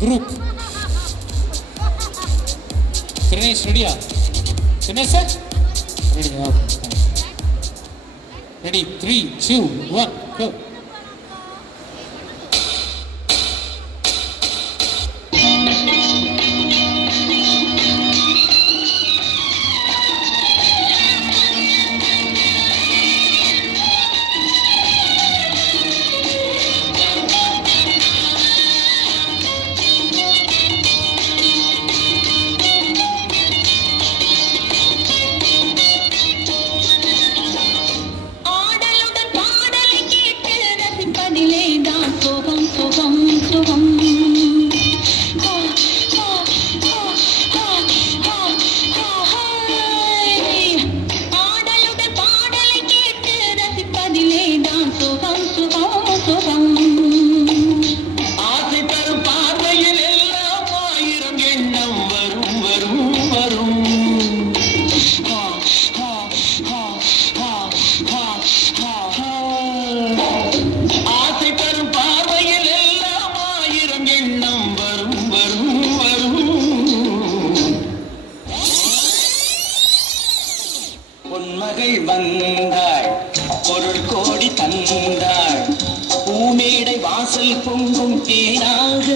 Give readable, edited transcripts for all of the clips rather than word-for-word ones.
group. Ganesh, ready? Ganesh, sir? Ready, okay. Ready, 3, 2, 1, go. பொன்மகள் வந்தாள் பொருள் கோடி தந்தாள் பூமேடை வாசல் பொங்கும் தேனாக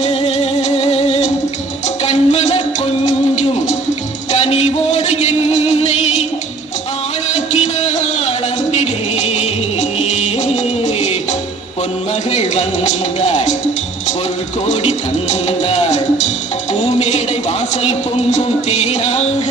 கண்மலர் கொஞ்சும் கனிவோடு என்னை ஆளாக்கினாள் அன்பிலே. பொன்மகள் வந்தாள் பொருள் கோடி தந்தாள் பூமேடை வாசல் பொங்கும் தேனாக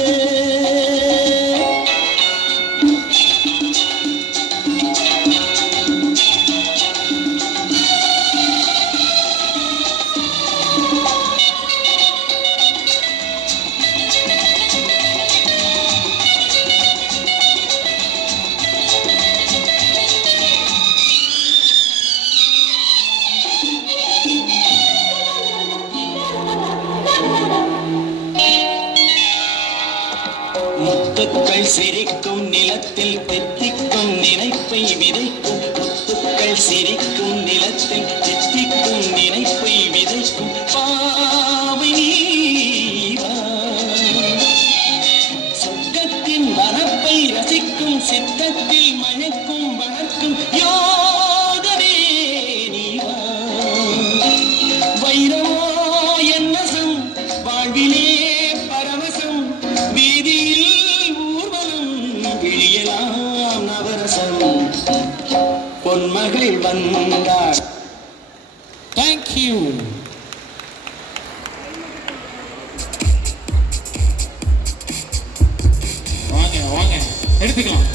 முத்துக்கள் சிரிக்கும் நிலத்தில் தித்திக்கும் நினைப்பை விதைக்கும் முத்துக்கள் சிரிக்கும் நிலத்தில் தித்திக்கும் நினைப்பை விதைக்கும் பாவை நீவா சொர்க்கத்தின் வரப்பை ரசிக்கும் சித்தத்தில் மயக்கும் வளர்க்கும் யோகமே நீவா வைரமோ என்னசம் வாழ்விலே பரவசம் வீதியில் விழியலாம் நவரசம் பொன்மகள் வந்தாள். Thank you. வாங்க எடுத்துக்கலாம்.